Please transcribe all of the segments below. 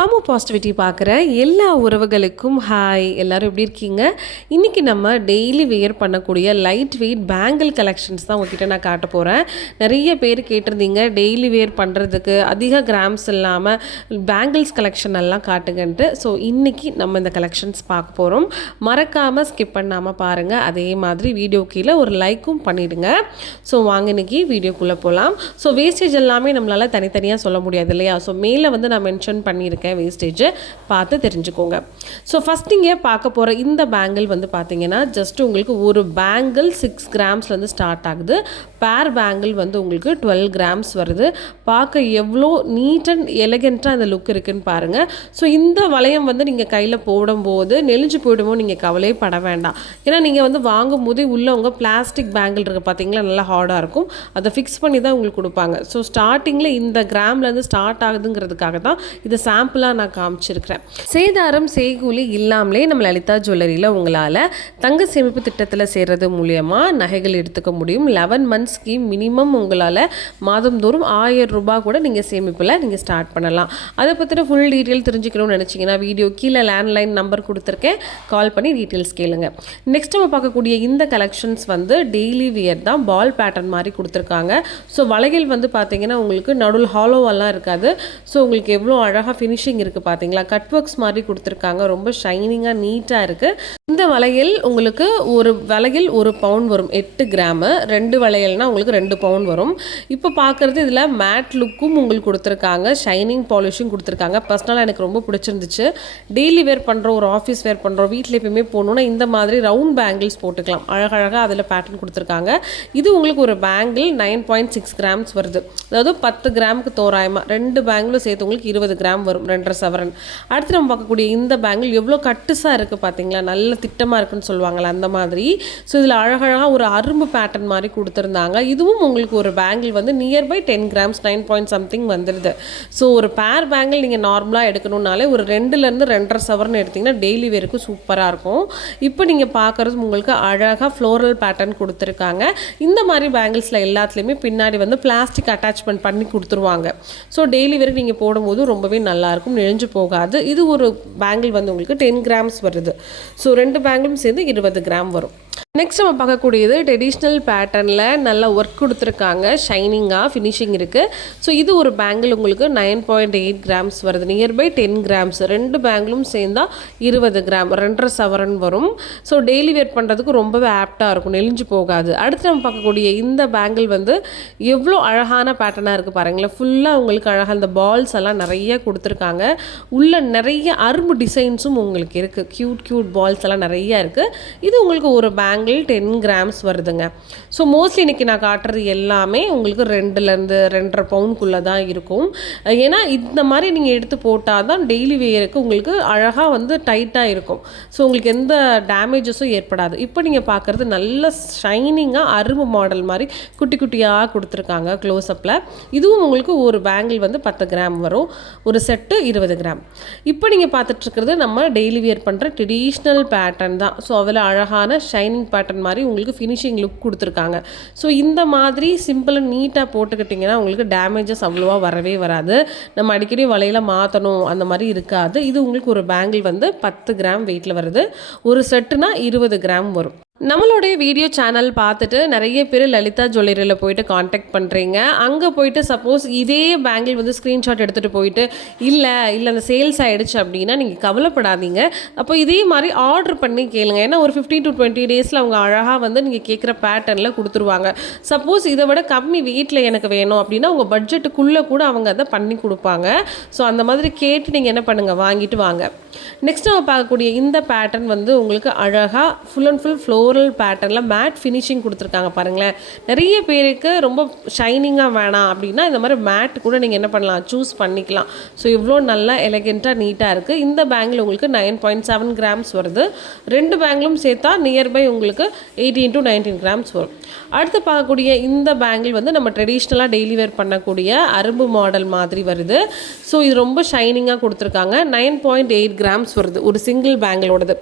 ஆமா பாசிட்டிவிட்டி பார்க்குற எல்லா உறவுகளுக்கும் ஹாய். எல்லாரும் எப்படி இருக்கீங்க? இன்றைக்கி நம்ம டெய்லி வியர் பண்ணக்கூடிய லைட் வெயிட் பேங்கிள் கலெக்ஷன்ஸ் தான் உங்ககிட்ட நான் காட்ட போகிறேன். நிறைய பேர் கேட்டிருந்தீங்க டெய்லி வியர் பண்ணுறதுக்கு அதிக கிராம்ஸ் இல்லாமல் பேங்கிள்ஸ் கலெக்ஷன் எல்லாம் காட்டுங்கன்ட்டு. ஸோ இன்றைக்கி நம்ம இந்த கலெக்ஷன்ஸ் பார்க்க போகிறோம். மறக்காமல் ஸ்கிப் பண்ணாமல் பாருங்கள். அதே மாதிரி வீடியோ கீழே ஒரு லைக்கும் பண்ணிவிடுங்க. ஸோ வாங்க இன்றைக்கி வீடியோக்குள்ளே போகலாம். ஸோ வேஸ்டேஜ் எல்லாமே நம்மளால் தனித்தனியாக சொல்ல முடியாது இல்லையா? ஸோ மேலே வந்து நான் மென்ஷன் பண்ணியிருக்கேன் வேஸ்டேஜ் பார்த்து தெரிஞ்சுக்கோங்க. ஸோ ஃபஸ்ட் நீங்கள் பார்க்க போகிற இந்த பேங்கிள் வந்து பார்த்தீங்கன்னா ஜஸ்ட் உங்களுக்கு ஒரு பேங்கிள் 6 கிராம்ஸ்லேருந்து ஸ்டார்ட் ஆகுது. பேர் பேங்கிள் வந்து உங்களுக்கு 12 கிராம்ஸ் வருது. பார்க்க எவ்வளோ நீட் அண்ட் எலகெண்ட்டாக அந்த லுக் இருக்குன்னு பாருங்கள். ஸோ இந்த வளையம் வந்து நீங்கள் கையில் போடும்போது நெளிஞ்சு போயிடுமோ நீங்கள் கவலையே பட வேண்டாம். ஏன்னா நீங்கள் வந்து வாங்கும் போதே உள்ளவங்க பிளாஸ்டிக் பேங்கிள் இருக்குது பார்த்தீங்களா, நல்லா ஹார்டாக இருக்கும். அதை ஃபிக்ஸ் பண்ணி தான் உங்களுக்கு கொடுப்பாங்க. ஸோ ஸ்டார்டிங்கில் இந்த கிராம்லேருந்து ஸ்டார்ட் ஆகுதுங்கிறதுக்காக தான் இதை சாம்பிளாக நான் காமிச்சிருக்கிறேன். சேதாரம் செய்கூலி இல்லாமலே நம்ம லலிதா ஜுவல்லரியில் உங்களால் தங்க சேமிப்பு திட்டத்தில் சேர்றது மூலியமாக நகைகள் எடுத்துக்க முடியும். 11 மந்த்ஸ் ஸ்கீம் மினிமம் உங்களால் மாதந்தோறும் 1000 ரூபாய் கூட நீங்கள் சேமிப்பில் நீங்கள் ஸ்டார்ட் பண்ணலாம். அதை பற்றின ஃபுல் டீட்டெயில் தெரிஞ்சுக்கணும்னு நினச்சிங்கன்னா வீடியோ கீழே லேண்ட்லைன் நம்பர் கொடுத்துருக்கேன், கால் பண்ணி டீட்டெயில்ஸ் கேளுங்க. நெக்ஸ்ட் நம்ம பார்க்கக்கூடிய இந்த கலெக்ஷன்ஸ் வந்து டெய்லி வியர் தான். பால் பேட்டர்ன் மாதிரி கொடுத்துருக்காங்க. ஸோ வளையல் வந்து பார்த்தீங்கன்னா உங்களுக்கு நடுவில் ஹாலோவெல்லாம் இருக்காது. ஸோ உங்களுக்கு எவ்வளோ அழகாக ஃபினிஷிங் இருக்குது பார்த்தீங்களா, கட் ஒர்க்ஸ் மாதிரி கொடுத்துருக்காங்க. ரொம்ப ஷைனிங்காக நீட்டாக இருக்குது. இந்த வளையல் உங்களுக்கு ஒரு வளையல் 1 பவுன் வரும், 8 கிராமு. 2 வளையல்னா உங்களுக்கு 2 பவுன் வரும். இப்போ பார்க்குறது இதில் மேட் லுக்கும் உங்களுக்கு கொடுத்துருக்காங்க, ஷைனிங் பாலிஷும் கொடுத்துருக்காங்க. பர்சனலாக எனக்கு ரொம்ப பிடிச்சிருந்துச்சு. டெய்லி வேர் பண்ணுறோம், ஒரு ஆஃபீஸ் வேர் பண்ணுறோம், வீட்டில் எப்பயுமே போகணுன்னா இந்த மாதிரி ரவுண்ட் பேங்கிள்ஸ் போட்டுக்கலாம். அழகழகாக அதில் பேட்டர்ன் கொடுத்துருக்காங்க. இது உங்களுக்கு ஒரு பேங்கிள் 9.6 கிராம்ஸ் வருது. அதாவது 10 கிராமுக்கு தோராயமாக 2 பேங்கிளும் சேர்த்து உங்களுக்கு 20 கிராம் வரும், 2.5 சவரன். அடுத்து நம்ம பார்க்கக்கூடிய இந்த பேங்கிள் எவ்வளோ கட்டுசாக இருக்குது பார்த்தீங்களா, நல்ல திட்டமாக இருக்குன்னு சொல்லுவாங்களே அந்த மாதிரி. ஸோ இதில் அழகழகாக ஒரு அரும்பு பேட்டர்ன் மாதிரி கொடுத்துருந்தாங்க. இதுவும் உங்களுக்கு ஒரு பேங்கிள் வந்து நியர்பை 10 கிராம்ஸ் 9 பாயிண்ட் சம்திங் வந்துடுது. ஸோ ஒரு பேர் பேங்கிள் நீங்கள் நார்மலாக எடுக்கணுன்னாலே ஒரு 2லேருந்து 2.5 சவரன் எடுத்திங்கன்னா டெய்லி வேருக்கு சூப்பராக இருக்கும். இப்போ நீங்கள் பார்க்குறது உங்களுக்கு அழகாக ஃப்ளோரல் பேட்டர்ன் கொடுத்துருக்காங்க. இந்த மாதிரி பேங்கிள்ஸில் எல்லாத்துலேயுமே பின்னாடி வந்து பிளாஸ்டிக் அட்டாச்மெண்ட் பண்ணி கொடுத்துருவாங்க. ஸோ டெய்லி வேருக்கு நீங்கள் போடும்போது ரொம்பவே நல்லாயிருக்கும், நெழிஞ்சு போகாது. இது ஒரு பேங்கிள் வந்து உங்களுக்கு 10 கிராம்ஸ் வருது. ஸோ 2 பேங்கிளும் சேர்ந்து 20 கிராம் வரும். நெக்ஸ்ட் நம்ம பார்க்கக்கூடியது ட்ரெடிஷ்னல் பேட்டர்னில் நல்ல ஒர்க் கொடுத்துருக்காங்க, ஷைனிங்காக ஃபினிஷிங் இருக்குது. ஸோ இது ஒரு பேங்கிள் உங்களுக்கு 9.8 கிராம்ஸ் வருது, நியர்பை 10 கிராம்ஸ். 2 பேங்கிளும் சேர்ந்தால் 20 கிராம், 2.5 சவரன் வரும். ஸோ டெய்லி வேர் பண்ணுறதுக்கு ரொம்பவே ஆப்டாக இருக்கும், நெளிஞ்சு போகாது. அடுத்து நம்ம பார்க்கக்கூடிய இந்த பேங்கிள் வந்து எவ்வளோ அழகான பேட்டர்னாக இருக்குது பாருங்களேன். ஃபுல்லாக உங்களுக்கு அழகாக அந்த பால்ஸ் எல்லாம் நிறைய கொடுத்துருக்காங்க. உள்ள நிறைய அரும்பு டிசைன்ஸும் உங்களுக்கு இருக்குது, க்யூட் பால்ஸ் எல்லாம் நிறைய இருக்குது. இது உங்களுக்கு ஒரு பேங்கிள் 10 கிராம்ஸ் வருதுங்க. ஸோ மோஸ்ட்லி இன்றைக்கி நான் காட்டுறது எல்லாமே உங்களுக்கு 2லேருந்து 2.5 பவுனுக்குள்ளே தான் இருக்கும். ஏன்னா இந்த மாதிரி நீங்கள் எடுத்து போட்டால் தான் டெய்லி வேருக்கு உங்களுக்கு அழகாக வந்து டைட்டாக இருக்கும். ஸோ உங்களுக்கு எந்த டேமேஜஸும் ஏற்படாது. இப்போ நீங்கள் பார்க்குறது நல்ல ஷைனிங்காக அரும்பு மாடல் மாதிரி குட்டி குட்டியாக கொடுத்துருக்காங்க க்ளோஸ்அப்பில். இதுவும் உங்களுக்கு ஒரு பேங்கிள் வந்து 10 கிராம் வரும், ஒரு செட்டு 20 கிராம். இப்போ நீங்கள் பார்த்துட்ருக்கிறது நம்ம டெய்லி வியர் பண்ணுற ட்ரெடிஷ்னல் பேட்டர்ன் தான். ஸோ அதில் அழகான ஷைனிங் பேட்டர்ன் மாதிரி உங்களுக்கு ஃபினிஷிங் லுக் கொடுத்துருக்காங்க. ஸோ இந்த மாதிரி சிம்பிளாக நீட்டாக போட்டுக்கிட்டிங்கன்னா உங்களுக்கு டேமேஜஸ் அவ்வளோவா வரவே வராது. நம்ம அடிக்கடி வலையில் மாற்றணும் அந்த மாதிரி இருக்காது. இது உங்களுக்கு ஒரு பேங்கிள் வந்து 10 கிராம் வெயிட்டில் வருது. ஒரு செட்டுனா 20 கிராம் வரும். நம்மளுடைய வீடியோ சேனல் பார்த்துட்டு நிறைய பேர் லலிதா ஜுவல்லரியில் போயிட்டு காண்டாக்ட் பண்ணுறீங்க. அங்கே போயிட்டு சப்போஸ் இதே பேங்கிள் வந்து ஸ்க்ரீன்ஷாட் எடுத்துகிட்டு போயிட்டு இல்லை அந்த சேல்ஸ் ஆகிடுச்சு அப்படின்னா நீங்கள் கவலைப்படாதீங்க. அப்போ இதே மாதிரி ஆர்டர் பண்ணி கேளுங்க. ஏன்னா ஒரு 15 to 20 டேஸில் அவங்க அழகாக வந்து நீங்கள் கேட்குற பேட்டர்னில் கொடுத்துருவாங்க. சப்போஸ் இதை விட கம்மி வெயிட்டில் எனக்கு வேணும் அப்படின்னா உங்கள் பட்ஜெட்டுக்குள்ளே கூட அவங்க அதை பண்ணி கொடுப்பாங்க. ஸோ அந்த மாதிரி கேட்டு நீங்கள் என்ன பண்ணுங்கள், வாங்கிட்டு வாங்க. நெக்ஸ்ட் நம்ம பார்க்கக்கூடிய இந்த பேட்டர்ன் வந்து உங்களுக்கு அழகாக ஃபுல் அண்ட் ஃபுல் ஃப்ளோரல் பேட்டர்னில் மேட் ஃபினிஷிங் கொடுத்துருக்காங்க பாருங்களேன். நிறைய பேருக்கு ரொம்ப ஷைனிங்காக வேணாம் அப்படின்னா இந்த மாதிரி மேட் கூட நீங்கள் என்ன பண்ணலாம், சூஸ் பண்ணிக்கலாம். ஸோ இவ்வளோ நல்லா எலகெண்ட்டாக நீட்டாக இருக்குது. இந்த பேங்கிள் உங்களுக்கு 9.7 கிராம்ஸ் வருது. 2 பேங்கிளும் சேர்த்தா நியர்பை உங்களுக்கு 18 to 19 கிராம்ஸ் வரும். அடுத்து பார்க்கக்கூடிய இந்த பேங்கிள் வந்து நம்ம ட்ரெடிஷ்னலாக டெய்லி வேர் பண்ணக்கூடிய அரும்பு மாடல் மாதிரி வருது. ஸோ இது ரொம்ப ஷைனிங்காக கொடுத்துருக்காங்க. 9.8 கிராம்ஸ் வருது ஒரு சிங்கிள் பேங்கிளோடது.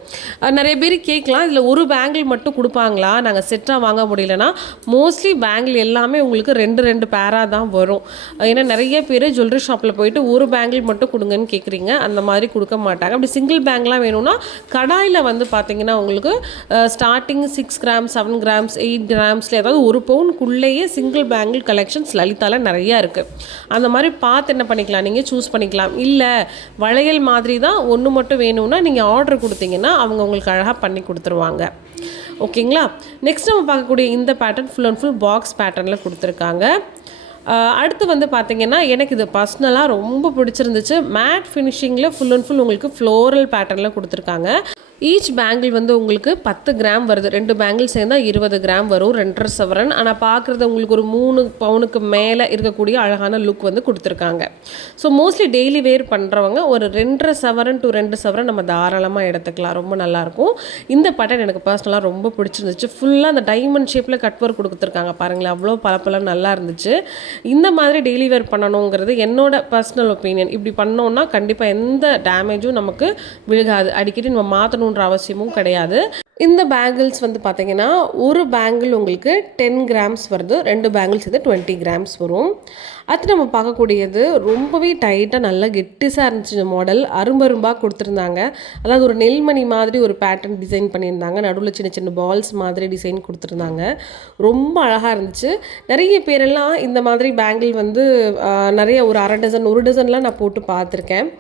நிறைய பேர் கேட்கலாம் இதில் ஒரு பேங்கிள் மட்டும் கொடுப்பாங்களா, நாங்கள் செட்டாக வாங்க முடியலன்னா மோஸ்ட்லி பேங்கிள் எல்லாமே உங்களுக்கு 2 பேராக தான் வரும். ஏன்னா நிறைய பேர் ஜுவல்லரி ஷாப்பில் போயிட்டு ஒரு பேங்கிள் மட்டும் கொடுங்கன்னு கேட்குறீங்க. அந்த மாதிரி கொடுக்க மாட்டாங்க. அப்படி சிங்கிள் பேங்க்லாம் வேணும்னா கடாயில் வந்து பார்த்தீங்கன்னா உங்களுக்கு ஸ்டார்டிங் 6 கிராம் 7 கிராம்ஸ் 8 கிராம்ஸில் ஏதாவது 1 பவுனுக்குள்ளேயே சிங்கிள் பேங்கிள் கலெக்ஷன்ஸ் லலிதாவில் நிறையா இருக்குது. அந்த மாதிரி பார்த்து என்ன பண்ணிக்கலாம், நீங்கள் சூஸ் பண்ணிக்கலாம். இல்லை வளையல் மாதிரி தான் ஒன்று மட்டும் வேணும்னா நீங்கள் ஆர்டர் கொடுத்தீங்கன்னா அவங்க உங்களுக்கு அழகாக பண்ணி கொடுத்துருவாங்க. ஓகேங்களா. நெக்ஸ்ட் நம்ம பார்க்கக்கூடிய இந்த pattern full and full box பேட்டர்னில் கொடுத்துருக்காங்க. அடுத்து வந்து பார்த்திங்கன்னா எனக்கு இது பர்சனலாக ரொம்ப பிடிச்சிருந்துச்சு. மேட் ஃபினிஷிங்கில் ஃபுல் அண்ட் ஃபுல் உங்களுக்கு ஃப்ளோரல் பேட்டர்னில் கொடுத்துருக்காங்க. ஈச் பேங்கிள் வந்து உங்களுக்கு 10 கிராம் வருது. 2 பேங்கிள் சேர்ந்தால் 20 கிராம் வரும். 2.5 சவரன். ஆனால் பார்க்குறது உங்களுக்கு ஒரு 3 பவுனுக்கு மேலே இருக்கக்கூடிய அழகான லுக் வந்து கொடுத்துருக்காங்க. ஸோ மோஸ்ட்லி டெய்லி வேர் பண்ணுறவங்க ஒரு 2.5 சவரன் டு 2 சவரன் நம்ம தாராளமாக எடுத்துக்கலாம். ரொம்ப நல்லாயிருக்கும். இந்த பேட்டர்ன் எனக்கு பர்சனலாக ரொம்ப பிடிச்சிருந்துச்சு. ஃபுல்லாக அந்த டைமண்ட் ஷேப்பில் கட் ஒர்க் கொடுத்துருக்காங்க பாருங்களேன். அவ்வளோ பலப்பெல்லாம் நல்லா இருந்துச்சு. இந்த மாதிரி டெய்லி வேர் பண்ணணுங்கிறது என்னோட பர்சனல் ஒப்பீனியன். இப்படி பண்ணோன்னா கண்டிப்பாக எந்த டேமேஜும் நமக்கு விழுகாது. அடிக்கடி நம்ம மாற்றணுன்ற அவசியமும் கிடையாது. இந்த பேங்கிள்ஸ் வந்து பார்த்தீங்கன்னா ஒரு பேங்கிள் உங்களுக்கு 10 கிராம்ஸ் வருது. 2 பேங்கிள்ஸ் வந்து 20 கிராம்ஸ் வரும். அது நம்ம பார்க்கக்கூடியது ரொம்பவே டைட்டாக நல்லா கெட்டிஸாக இருந்துச்சு. இந்த மாடல் அரும்பரும்பாக கொடுத்துருந்தாங்க. அதாவது ஒரு நெல்மணி மாதிரி ஒரு பேட்டர்ன் டிசைன் பண்ணியிருந்தாங்க. நடுவில் சின்ன சின்ன பால்ஸ் மாதிரி டிசைன் கொடுத்துருந்தாங்க. ரொம்ப அழகாக இருந்துச்சு. நிறைய பேரெல்லாம் இந்த மாதிரி பேங்கிள் வந்து நிறைய ஒரு 1/2 டசன் 1 டசன்லாம் நான் போட்டு பார்த்துருக்கேன்.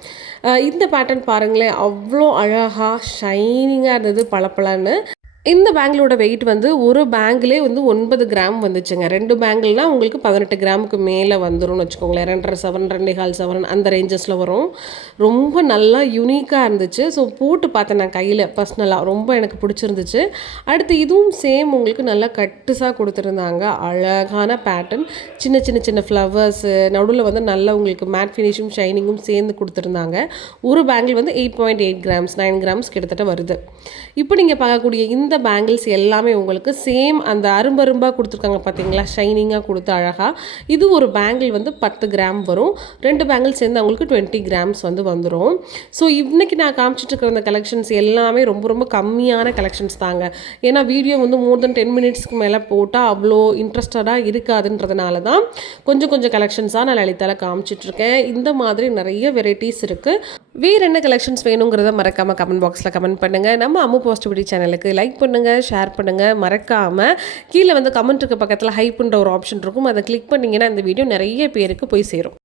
இந்த பேட்டர்ன் பாருங்களேன், அவ்வளோ அழகாக ஷைனிங்காக இருந்தது பளபளன்னு. இந்த பேங்கிளோட வெயிட் வந்து ஒரு பேங்கிலே வந்து 9 கிராம் வந்துச்சுங்க. 2 பேங்கிள்னால் உங்களுக்கு 18 கிராமுக்கு மேலே வந்துடும் வச்சுக்கோங்களேன். 2.5 சவரன் 2.25 சவரன் அந்த ரேஞ்சஸில் வரும். ரொம்ப நல்லா யுனிக்காக இருந்துச்சு. ஸோ போட்டு பார்த்தேன் நான் கையில் பர்சனலாக. ரொம்ப எனக்கு பிடிச்சிருந்துச்சு. அடுத்து இதுவும் சேம் உங்களுக்கு நல்லா கட்டுஸாக கொடுத்துருந்தாங்க. அழகான பேட்டர்ன். சின்ன சின்ன சின்ன ஃப்ளவர்ஸு நடுவில் வந்து நல்லா உங்களுக்கு மேட் ஃபினிஷும் ஷைனிங்கும் சேர்ந்து கொடுத்துருந்தாங்க. ஒரு பேங்கிள் வந்து 8.8 கிராம்ஸ் 9 கிராம்ஸ் கிட்டத்தட்ட வருது. இப்போ நீங்கள் பார்க்கக்கூடிய இந்த பேங்கிள்ஸ் எல்லாமே உங்களுக்கு சேம் அந்த அரும்பரும்பாக கொடுத்துருக்காங்க பார்த்தீங்களா, ஷைனிங்காக கொடுத்து அழகாக. இது ஒரு பேங்கிள் வந்து 10 கிராம் வரும். 2 பேங்கிள்ஸ் சேர்ந்து அவங்களுக்கு 20 கிராம்ஸ் வந்து வந்துடும். ஸோ இன்றைக்கி நான் காமிச்சிட்டு இருக்கிற அந்த கலெக்ஷன்ஸ் எல்லாமே ரொம்ப ரொம்ப கம்மியான கலெக்ஷன்ஸ் தாங்க. ஏன்னா வீடியோ வந்து மோர் தென் 10 மினிட்ஸ்க்கு மேலே போட்டால் அவ்வளோ இன்ட்ரெஸ்டடாக இருக்காதுன்றதுனால தான் கொஞ்சம் கொஞ்சம் கலெக்ஷன்ஸாக நான் லலிதாவில் காமிச்சிட்ருக்கேன். இந்த மாதிரி நிறைய வெரைட்டிஸ் இருக்குது. வேறு என்ன கலெக்ஷன்ஸ் வேணுங்கிறத மறக்காமல் கமெண்ட் பாக்ஸில் கமெண்ட் பண்ணுங்கள். நம்ம அம்மு பாசிட்டிவிட்டி சேனலுக்கு லைக் பண்ணுங்கள், ஷேர் பண்ணுங்கள். மறக்காமல் கீழே வந்து கமெண்ட்டுக்கு பக்கத்தில் ஹைப்புன்ற ஒரு ஆப்ஷன் இருக்கும். அதை கிளிக் பண்ணிங்கன்னா இந்த வீடியோ நிறைய பேருக்கு போய் சேரும்.